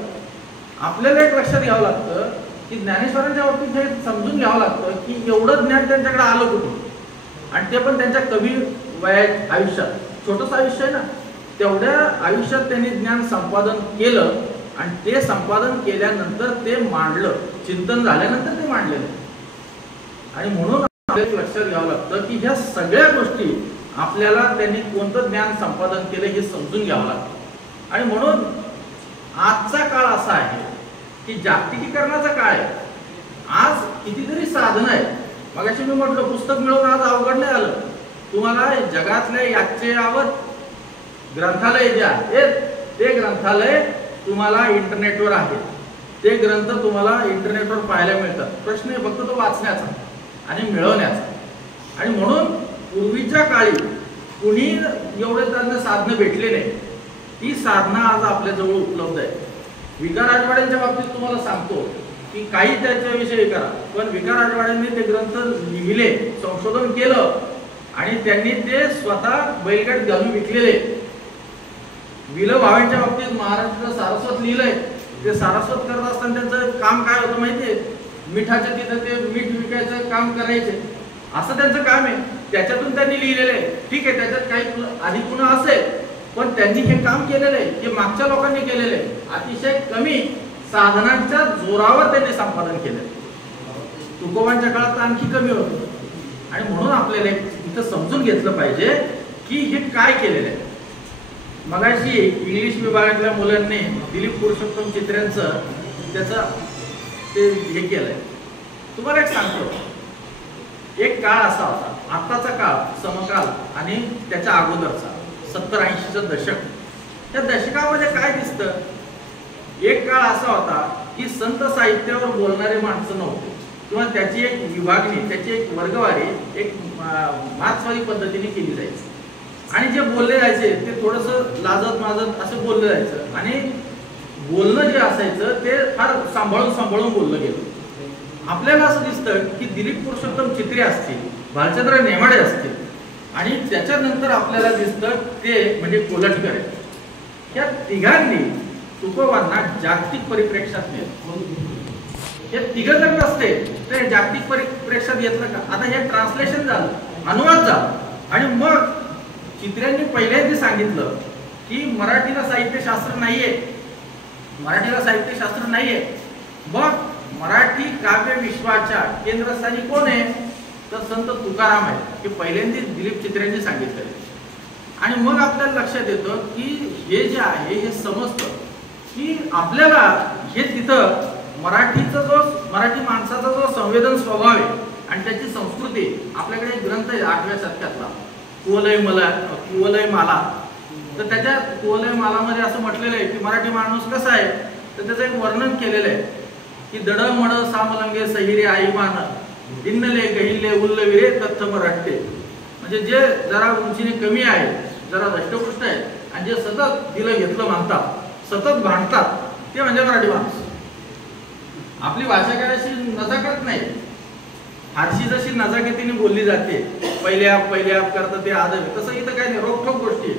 आपल्याला एक लक्षात घ्यावं लागतं की ज्ञानेश्वरांच्या बाबतीत हे समजून घ्यावं लागतं की एवढं ज्ञान त्यांच्याकडे आलं कुठून, आणि ते पण त्यांच्या कमी वयात आयुष्यात, छोटंसं आयुष्य आहे ना, तेवढ्या आयुष्यात त्यांनी ज्ञान संपादन केलं, आणि ते संपादन केल्यानंतर ते मांडलं, चिंतन झाल्यानंतर ते मांडलेलं. आणि म्हणून आपल्याला लक्षात घ्यावं लागतं की ह्या सगळ्या गोष्टी आपल्याला त्यांनी कोणतं ज्ञान संपादन केलं हे समजून घ्यावं लागतं. आणि म्हणून आजचा काळ असा आहे की जागतिकीकरणाचा काळ आहे. आज कितीतरी साधनं आहेत. मगाशी मी म्हटलं पुस्तक मिळवणं आज अवघड नाही आलं. तुम्हाला जगातल्या याच्यावर ग्रंथालय जे आहे ते ग्रंथालय तुम्हाला इंटरनेटवर आहे, ते ग्रंथ तुम्हाला इंटरनेटवर पाहायला मिळतात. प्रश्न आहे फक्त तो वाचण्याचा आणि मिळवण्याचा. आणि म्हणून पूर्वीच्या काळी कुणी एवढे त्यांना साधनं भेटले नाही, ती साधनं आज आपल्याजवळ उपलब्ध आहे. विका राजवाड्यांच्या बाबतीत तुम्हाला सांगतो की काही त्याच्याविषयी करा, पण विका राजवाड्यांनी ते ग्रंथ लिहिले, संशोधन केलं, आणि त्यांनी ते स्वतः बैलगाडीत घालून विकलेले. विलं भावांच्या बाबतीत महाराष्ट्र सारस्वत लिहिलंय. ते सारस्वत करत असताना त्यांचं काम काय होतं माहितीये, मिठाच्या तिथं ते मीठ विकायचं काम करायचे, असं त्यांचं काम आहे. त्याच्यातून त्यांनी लिहिलेलं आहे. ठीक आहे, त्याच्यात काही आधी पुन्हा असेल, पण त्यांनी हे काम केलेलं आहे, हे मागच्या लोकांनी केलेलं आहे. अतिशय कमी साधनांच्या जोरावर त्यांनी संपादन केलं. तुकोबांच्या काळात आणखी कमी होतं. आणि म्हणून आपल्याला इथं समजून घेतलं पाहिजे की हे काय केलेलं आहे. मगाशी इंग्लिश विभागातल्या मुलांनी दिलीप पुरुषोत्तम चित्र्यांचं त्याचं ते हे केलंय. तुम्हाला एक सांगतो, एक काळ असा होता, आत्ताचा काळ समकाल आणि त्याच्या अगोदरचा 70-80चं दशक. त्या दशकामध्ये काय दिसतं, एक काळ असा होता की संत साहित्यावर बोलणारे माणसं नव्हते, किंवा त्याची एक विभागणी, त्याची एक वर्गवारी एक मार्क्सवादी पद्धतीने केली जायची. आणि जे बोलले जायचे ते थोडंसं लाजत माजत असं बोललं जायचं, आणि बोलणं जे असायचं ते फार सांभाळून बोललं गेलं. आपल्याला असं दिसतं की दिलीप पुरुषोत्तम चित्रे असतील, भालचंद्र नेमाडे असतील, आणि त्याच्यानंतर आपल्याला दिसतं ते म्हणजे कोलटकर आहेत. या तिघांनी तुकोबांना जागतिक परिप्रेक्षात नेलं. हे तिघ जर नसते तर जागतिक परिप्रेक्षात घेतलं का? आता हे ट्रान्सलेशन झालं, अनुवाद झाला, आणि मग चित्र्यांनी पहिल्यांदा सांगितलं की मराठीला साहित्यशास्त्र नाहीये, मराठीला साहित्यशास्त्र नाहीये. मग मराठी काव्य विश्वाच्या केंद्रस्थानी कोण आहे, तर संत तुकाराम आहे, हे पहिल्यांदा दिलीप चित्र्यांनी सांगितलं. आणि मग आपल्याला लक्षात येतं की हे जे आहे हे समजतं की आपल्याला हे तिथं मराठी माणसाचा जो संवेदन स्वभाव आहे आणि त्याची संस्कृती, आपल्याकडे एक ग्रंथ आहे 8व्या शतकातला, कुवलय माला. तर त्याच्या कुवलय मालामध्ये असं म्हटलेलं आहे की मराठी माणूस कसा आहे, तर त्याचं एक वर्णन केलेलं आहे की दड मड सामलंगे सहिरे आईमान दिन्नले गहिल्ले उल्लविरे तथ्थ मराठे. म्हणजे जे जरा उंचीने कमी आहे, जरा दष्टपुष्ट आहे, आणि जे सतत दिलं घेतलं मानतात, सतत भांडतात, ते म्हणजे मराठी माणूस. आपली भाषा काय अशी नजाकत नाही, फारशी जशी नजाकतीने बोलली जाते, पहिल्या करता ते आदर, तसं इथं काही नाही, रोखोक गोष्टी.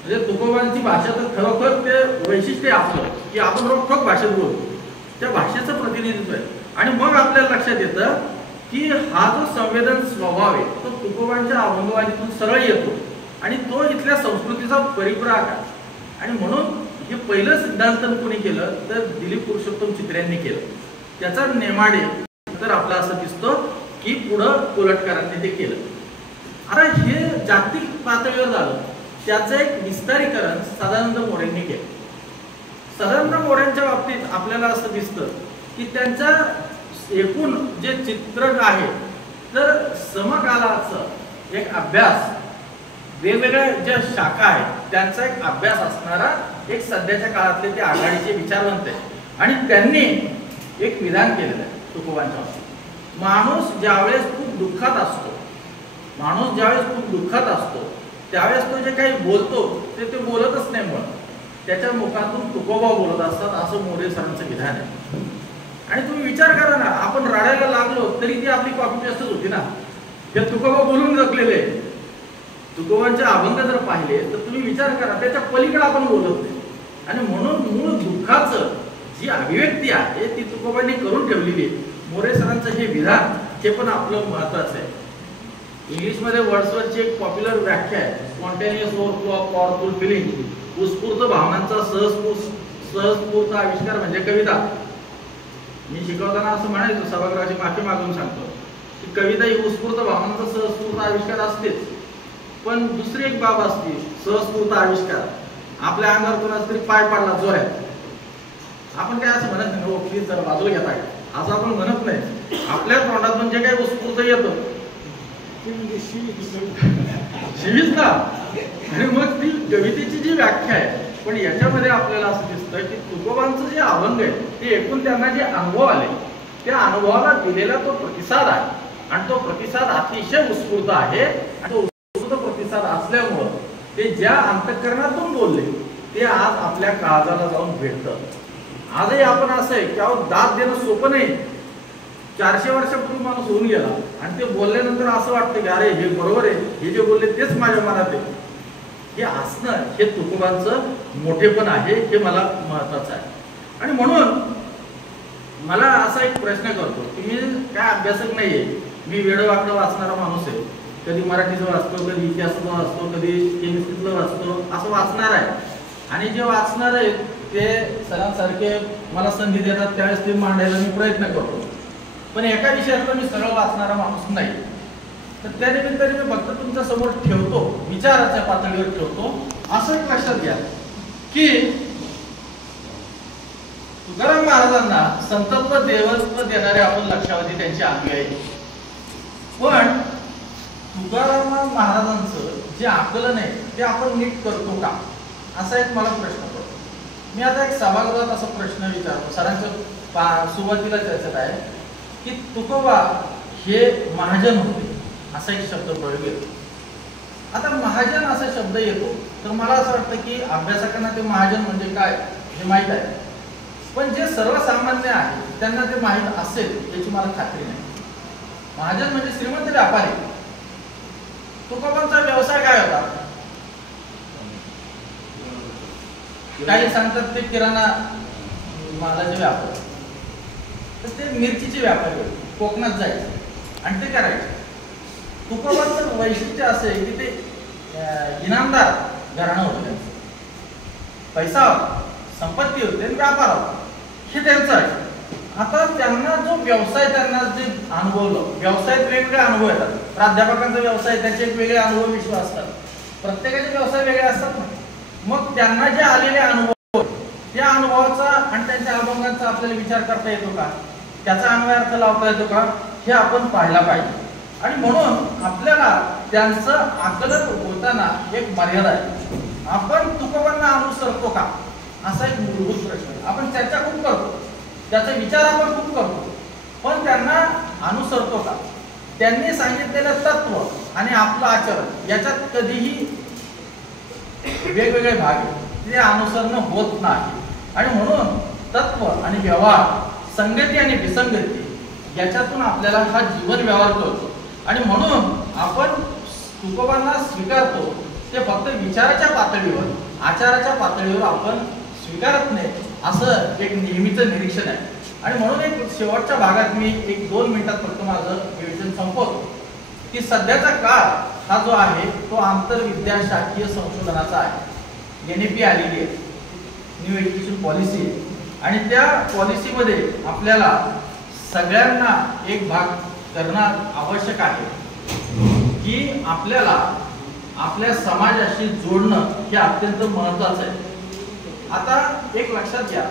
म्हणजे तुकोबांची भाषा तर खरोखर ते वैशिष्ट्य आपलं की आपण रोखोक भाषेत बोलतो, त्या भाषेचं प्रतिनिधित्व आहे. आणि मग आपल्याला लक्षात येतं की हा जो संवेदन स्वभाव आहे तो तुकोबांच्या अभंगवाणीतून सरळ येतो, आणि तो इथल्या संस्कृतीचा परिप्राक आहे. आणि म्हणून हे पहिलं सिद्धांतन कोणी केलं, तर दिलीप पुरुषोत्तम चित्र्यांनी केलं. त्याचा नेमाडे तर आपला असं दिसतं की पुढं कोलटकरांनी ते केलं. आता हे जागतिक पातळीवर झालं, त्याचं एक विस्तारीकरण सदानंद मोरेंनी केलं. सदानंद मोरेंच्या बाबतीत आपल्याला असं दिसतं की त्यांचा एकूण जे चित्र आहे, तर समकालाचं एक अभ्यास, वेगवेगळ्या ज्या शाखा आहेत त्यांचा एक अभ्यास असणारा एक सध्याच्या काळातले ते आघाडीचे विचारवंत आहे. आणि त्यांनी एक विधान केलेलं आहे तुकोबांच्या बाबतीत. माणूस ज्यावेळेस खूप दुःखात असतो त्यावेळेस तो जे काही बोलतो ते बोलतच नाही, मुळात त्याच्या मुखातून तुकोबा बोलत असतात, असं मोरे सरांचं विधान आहे. आणि तुम्ही विचार करा ना, आपण रडायला लागलो तरी ती आपली कॉपी पेस्टच होती ना, हे तुकोबा बोलून जगलेले. तुकोबांचे अभंग जर पाहिले तर तुम्ही विचार करा, त्याच्या पलीकडे आपण बोलत नाही. आणि म्हणून मूळ दुःखाचं जी अभिव्यक्ती आहे ती तुकोबांनी करून ठेवलेली आहे. मोरे सरांचं हे विधान हे पण आपलं महत्वाचं आहे. इंग्लिशमध्ये वर्ड्सवर्थची एक पॉप्युलर व्याख्या आहे, spontaneous overflow of powerful feeling, उत्स्फूर्त भावनांचा सहस्फूर्त आविष्कार म्हणजे कविता. मी शिकवताना असं म्हणायचो, सभागृहाची माफी मागून सांगतो की कविता ही उत्स्फूर्त भावनांचा सहस्फूर्त आविष्कार असतेच, पण दुसरी एक बाब असते सहस्फूर्त आविष्कार. आपल्या अंगावर कोणाचा तरी पाय पडला जोरात, आपण काय असं म्हणत नाही, हो प्लीज जरा बाजूला घेता का, असं आपण म्हणत नाही. आपल्या तोंडातून जे काही उत्स्फूर्त येतं शिवीच ना, आणि मग ती कवितेची जी व्याख्या आहे. पण याच्यामध्ये आपल्याला असं दिसतं की तुकोबांचं जे अभंग आहे ते एकूण त्यांना जे अनुभव आले त्या अनुभवाला दिलेला तो प्रतिसाद आहे, आणि तो प्रतिसाद अतिशय उत्स्फूर्त आहे. आणि तो उत्स्फूर्त प्रतिसाद असल्यामुळं ते ज्या अंतःकरणातून बोलले ते आज आपल्या काळजाला जाऊन भेटतं. आजही आपण असं आहे की अहो दाद देणं सोपं नाही. 400 वर्षापूर्वी माणूस होऊन गेला आणि ते बोलल्यानंतर असं वाटतं की अरे हे बरोबर आहे, हे जे बोलले तेच माझ्या मनात आहे. हे असणं हे तुकोबांचं मोठेपण आहे, हे मला महत्वाचं आहे. आणि म्हणून मला असा एक प्रश्न करतो की मी काय अभ्यासक नाहीये, मी वेडवाकडं वाचणारा माणूस आहे. कधी मराठीचं वाचतो, कधी इतिहासाचं वाचतो, कधी केमिस्ट्रीचं वाचतो, असं वाचणार आहे. आणि जे वाचणार आहे ते सरांसारखे मला संधी देतात त्यावेळेस ते मांडायला मी प्रयत्न करतो. पण एका विषयात मी सरळ वाचणारा माणूस नाही. तर त्या निमित्ताने मी फक्त तुमच्या समोर ठेवतो, विचाराच्या पातळीवर ठेवतो. असं एक लक्षात घ्या की तुकाराम महाराजांना संतत्व देवत्व देणारे आपण लक्षावधी त्यांची अनुयायी, पण तुकाराम महाराजांचं जे आकलन आहे ते आपण नीट करतो का, असा एक मला प्रश्न पडतो. मी आता एक सभागृहात असा प्रश्न विचारतो, सरांच्या सुरुवातीला चर्चेत आहे की तुकोबा हे महाजन होते, असा एक शब्द प्रयोग येतो. आता महाजन असा शब्द येतो तर मला असं वाटतं की अभ्यासकांना ते महाजन म्हणजे काय हे माहीत आहे, पण जे सर्वसामान्य आहे त्यांना ते माहीत असेल याची मला खात्री नाही. महाजन म्हणजे श्रीमंत व्यापारी. तुकोबांचा व्यवसाय काय होता? काही सांगतात ते किराणा मालाचे व्यापार, तर ते मिरचीचे व्यापारी होते, कोकणात जायचे आणि ते करायचे. तुकोबांचं वैशिष्ट्य असं आहे की ते इनामदार घराणं होतं, पैसा होता, संपत्ती होती आणि व्यापार होता, हे त्यांचं आहे. आता त्यांना जो व्यवसाय त्यांना जे अनुभवलं, व्यवसायात वेगवेगळे अनुभव येतात. प्राध्यापकांचा व्यवसाय त्याचे एक वेगळे अनुभव विश्व असतात, प्रत्येकाचे व्यवसाय वेगळे असतात ना. मग त्यांना जे आलेले अनुभव त्या अनुभवाचा आणि त्यांच्या अभंगांचा आपल्याला विचार करता येतो का, त्याचा अन्वय अर्थ लावता येतो का, हे आपण पाहायला पाहिजे. आणि म्हणून आपल्याला त्यांचं आकलन होताना एक मर्यादा आहे. आपण तुकोबांना अनुसरतो का, असा एक मूलभूत प्रश्न. आपण चर्चा खूप करतो, त्याचा विचार आपण खूप करतो, पण त्यांना अनुसरतो का, त्यांनी सांगितलेलं तत्व आणि आपलं आचरण याच्यात कधीही वेगवेगळे भाग ते अनुसरण होत नाही. आणि म्हणून तत्व आणि व्यवहार, संगती आणि विसंगती याच्यातून आपल्याला हा जीवन व्यवहार करतो. आणि म्हणून आपण तुकोबांना स्वीकारतो ते फक्त विचाराच्या पातळीवर, आचाराच्या पातळीवर आपण स्वीकारत नाही, असं एक नेहमीचं निरीक्षण आहे. आणि म्हणून एक शेवटच्या भागात मी 1-2 मिनिटात फक्त माझं निवेदन संपवतो की सध्याचा काळ हा जो आहे तो आंतरविद्याशाखीय संशोधनाचा आहे. NEP आलेली आहे, न्यू एज्युकेशन पॉलिसी, आणि त्या पॉलिसीमध्ये आपल्याला सगळ्यांना एक भाग करणं आवश्यक आहे की आपल्याला आपल्या समाजाशी जोडणं हे अत्यंत महत्त्वाचं आहे. आता एक लक्षात घ्या,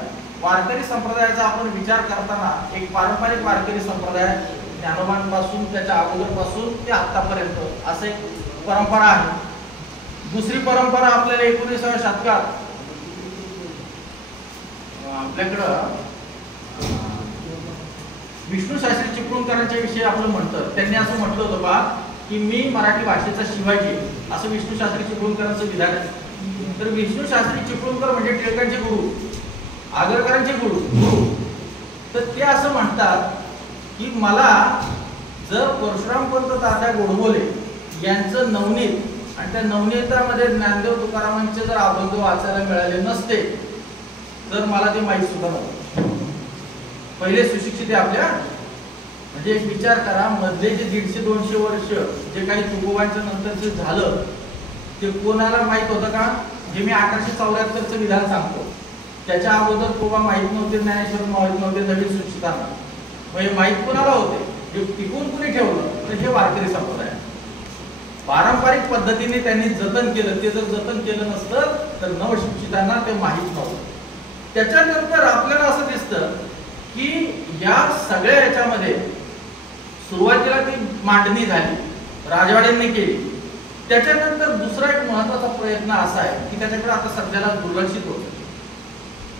वारकरी संप्रदायाचा आपण विचार करताना एक पारंपरिक वारकरी संप्रदाय ज्ञानोबांपासून त्याच्या अगोदरपासून ते आतापर्यंत असं एक परंपरा आहे. दुसरी परंपरा आपल्याला 19व्या शतकात आपल्याकडं विष्णू शास्त्री चिपळूणकरांच्या विषयी आपलं म्हणतं. त्यांनी असं म्हटलं होतं बा की मी मराठी भाषेचा शिवाजी असं विष्णू शास्त्री चिपळूणकरांचं विधान आहे. तर विष्णू शास्त्री चिपळूणकर म्हणजे टिळकांचे गुरु, आगरकरांचे गुरु. तर ते असं म्हणतात की मला जर परशुरामपंत तात्या गोडबोले यांचं नवनीत आणि त्या नवनीतामध्ये ज्ञानदेव तुकारामांचे जर अभंग वाचायला मिळाले नसते तर मला ते माहीत सुद्धा नव्हतं. पहिले सुशिक्षित आहे आपल्या. म्हणजे एक विचार करा, मधले जे 150-200 वर्ष जे काही तुकोबांच्या नंतरचे झालं ते कोणाला माहित होतं का? जे मी 1874चं विधान सांगतो त्याच्या अगोदर तुकोबा माहित नव्हते, ज्ञानेश्वर माहित नव्हते, नवीन सुशिक्षितांना. मग हे माहित कोणाला होते? हे टिकून कुणी ठेवलं तर हे वारकरी संप्रदाय. पारंपरिक पद्धतीने त्यांनी जतन केलं. ते जर जतन केलं नसतं तर नवशिक्षितांना ते माहीत नव्हतं. त्याच्यानंतर आपल्याला असं दिसतं की या सगळ्या याच्यामध्ये सुरुवातीला ती मांडणी झाली, राजवाड्यांनी केली. त्याच्यानंतर दुसरा एक महत्वाचा प्रयत्न असा आहे की त्याच्याकडे आता सध्याला दुर्लक्षित होतं.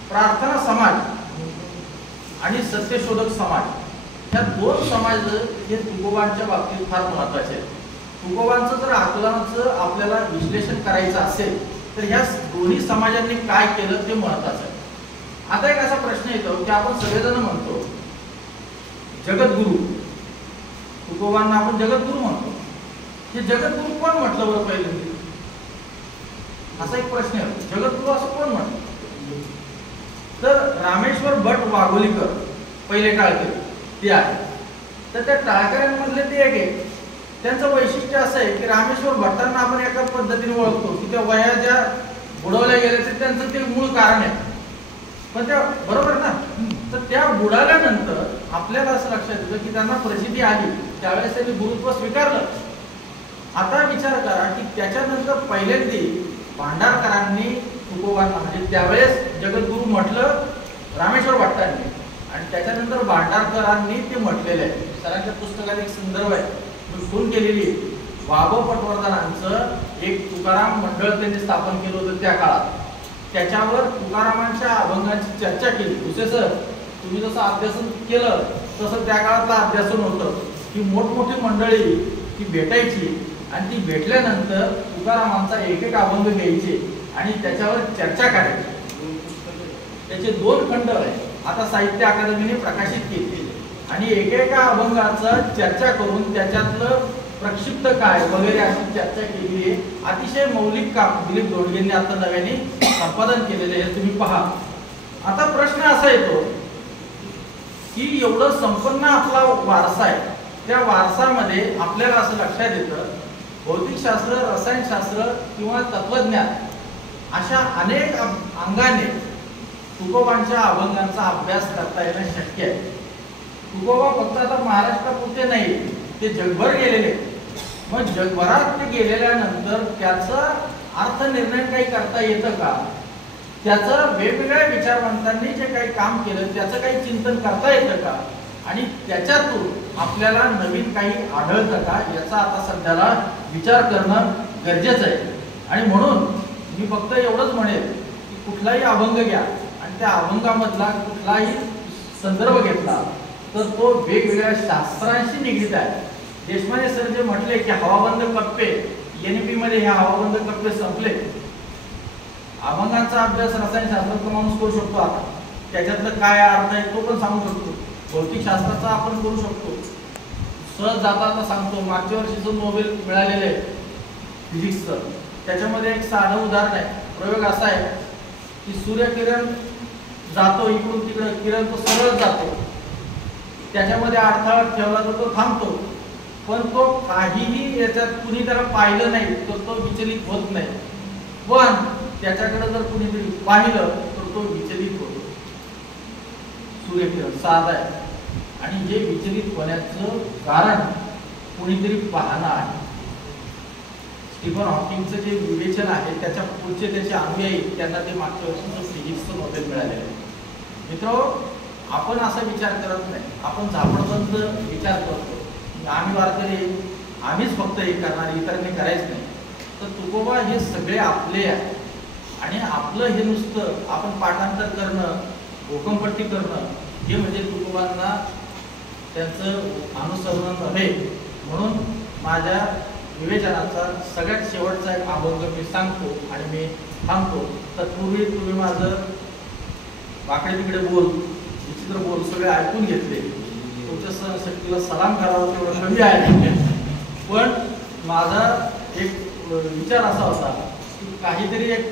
प्रार्थना समाज आणि सत्यशोधक समाज, ह्या दोन समाज हे तुकोबांच्या बाबतीत फार महत्वाचे आहेत. तुकोबांचं जर आकलनाचं आपल्याला विश्लेषण करायचं असेल तर ह्या दोन्ही समाजांनी काय केलं ते महत्वाचं आहे. आता एक असा प्रश्न येतो की आपण सगळेजण म्हणतो जगद्गुरु, तुकोबांना आपण जगद्गुरु म्हणतो. हे जगद्गुरु कोण म्हटलं बरं पहिल्यांदा? असा एक प्रश्न आहे, जगद्गुरु असं कोण म्हटलं? तर रामेश्वर भट वाघोलीकर पहिले टाळकरी ते आहे. तर त्या टाळकऱ्यांमधले ते एक आहे. त्यांचं वैशिष्ट्य असं आहे की रामेश्वर भट्टांना आपण एका पद्धतीने ओळखतो की त्या वया ज्या बुडवल्या गेल्या ते त्यांचं ते मूळ कारण आहे. पण त्या बरोबर ना, तर त्या बुडाल्यानंतर आपल्याला असं लक्षात येतं की त्यांना प्रसिद्धी आली, त्यावेळेस त्यांनी गुरुत्व स्वीकारलं. आता विचार करा की त्याच्यानंतर पहिल्यांदा भांडारकरांनी तुकोबांना म्हणजे त्यावेळेस जगद्गुरु म्हटलं रामेश्वर भट्टांनी, आणि त्याच्यानंतर भांडारकरांनी ते म्हटलेले आहे. सरांच्या पुस्तकात एक संदर्भ आहे, मी फोन केलेली. वाघो पटवर्धनांचं एक तुकाराम मंडळ त्यांनी स्थापन केलं होतं त्या काळात. त्याच्यावर तुकारामांच्या अभंगांची चर्चा केली. दुसरे सर, तुम्ही जसं अभ्यासन केलं तसं त्या काळातलं अभ्यासन होतं की मोठमोठी मंडळी ती भेटायची आणि ती भेटल्यानंतर तुकारामांचा एक एक अभंग घ्यायचे आणि त्याच्यावर चर्चा करायची. त्याचे 2 खंड आता साहित्य अकादमीने प्रकाशित केले आणि एकेका अभंगाचा चर्चा करून त्याच्यातलं प्रक्षिप्त काय वगैरे अशी चर्चा केली आहे. अतिशय मौलिक काम दिलीप दोडगेंनी आता नव्याने संपादन केलेले आहे, तुम्ही पहा. आता प्रश्न असा येतो की एवढं संपन्न आपला वारसा आहे, त्या वारसामध्ये आपल्याला असं लक्षात येतं भौतिकशास्त्र, रसायनशास्त्र किंवा तत्वज्ञान अशा अनेक अंगाने तुकोबांच्या अभंगांचा अभ्यास करता येणं शक्य आहे. तुकोबा फक्त आता महाराष्ट्रापुरते नाही, ते जगभर गेलेले. मग जगभरात ते गेलेल्यानंतर त्याचा अर्थ निर्णय काही करता येतं का? त्याचं वेगवेगळ्या विचारवंतांनी जे काही काम केलं त्याचं काही चिंतन करता येतं का? आणि त्याच्यातून आपल्याला नवीन काही आढळतं का? याचा आता सध्याला विचार करणं गरजेचं आहे. आणि म्हणून मी फक्त एवढंच म्हणेल की कुठलाही अभंग घ्या आणि त्या अभंगामधला कुठलाही संदर्भ घेतला तर तो वेगवेगळ्या शास्त्रांशी निगडीत आहे. देशपांडे सर जे म्हटले की हवाबंद कप्पे, NP मध्ये हे हवाबंद कप्पे संपले. अभंगांचा अभ्यास रसायनशास्त्राचा माणूस करू शकतो, आता त्याच्यातलं काय अर्थ आहे तो पण सांगू शकतो. भौतिकशास्त्राचा आपण करू शकतो. सहज जाता सांगतो, मागच्या वर्षीचं नोबेल मिळालेलं आहे फिजिक्सचं, त्याच्यामध्ये एक साधं उदाहरण आहे. प्रयोग असा आहे की सूर्यकिरण जातो इकडून तिकडे, किरण तो सरळ जातो, त्याच्यामध्ये अडथळा ठेवला तर तो थांबतो, पण तो काहीही याच्यात कुणी त्याला पाहिलं नाही तर तो विचलित होत नाही. पण त्याच्याकडे जर कुणीतरी पाहिलं तर तो विचलित होतो. सूर्यकिरण साधा आहे आणि जे विचलित होण्याचं कारण कुणीतरी पाहणं आहे. स्टीफन हॉकिंगचं जे विवेचन आहे त्याच्या पुढचे त्याचे अनुयायी त्यांना ते मागच्या वर्षीचं फिजिक्सचं नोबेल मिळालेलं आहे. मित्र, आपण असा विचार करत नाही, आपण झापडबंद विचार करतो. आम्ही वारकरी आम्हीच फक्त हे करणार, इतरांनी करायचं नाही. तर तुकोबा हे सगळे आपले आहे आणि आपलं हे नुसतं आपण पाठांतर करणं, भोकंपट्टी करणं हे म्हणजे तुकोबांना त्यांचं अनुसरण नव्हे. म्हणून माझ्या विवेचनाचा सगळ्यात शेवटचा एक अभंग मी सांगतो आणि मी थांबतो. तत्पूर्वी तुम्ही माझं वाकडे तिकडे बोल, विचित्र बोल सगळे ऐकून घेतले. तुमच्या सहशक्तीला सलाम करावा तेवढं कमी आहे. पण माझा एक विचार असा होता की काहीतरी एक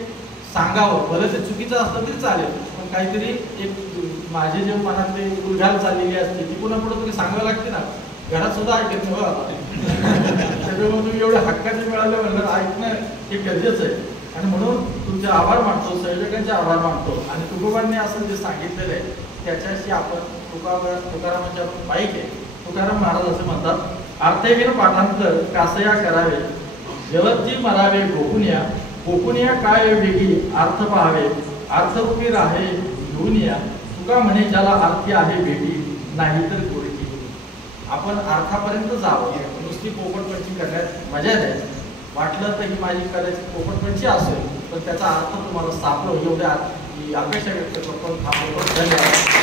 सांगावं, भले ते चुकीचं असलं तरी चालेल, पण काहीतरी एक माझे जे मनातली उलघाल चाललेली असते ती पुन्हा पुढे तरी सांगावं लागते ना. घरात सुद्धा ऐकत नाही. त्याच्यामुळे तुम्ही एवढे हक्काचे मिळाले म्हणलं ऐकणं हे गरजेचं आहे. आणि म्हणून तुमचे आभार मानतो, संयोजकांचे आभार मानतो. आणि तुकोबांनी असं जे सांगितलेलं आहे त्याच्याशी आपण तुकारामांचे आपण बाईक आहे. तुकाराम महाराज असं म्हणतात, अर्थहीन पाठांतर कासया करावे, जलदजी मरावे गोकुनिया, गोकुनिया काय वेगळी अर्थ पाहावे, अर्थरूपी राहे घेऊन या, तुका म्हणे ज्याला अर्थी आहे भेटी, नाही तर गोडकी. आपण अर्थापर्यंत जावं, नुसती पोपटपंची करण्यात मजा नाही. वाटलं तर ही माझी कदाचित पोपटपंची असेल, पण त्याचा अर्थ तुम्हाला सापडो एवढ्या अपेक्षा व्यक्त करतो. धन्यवाद.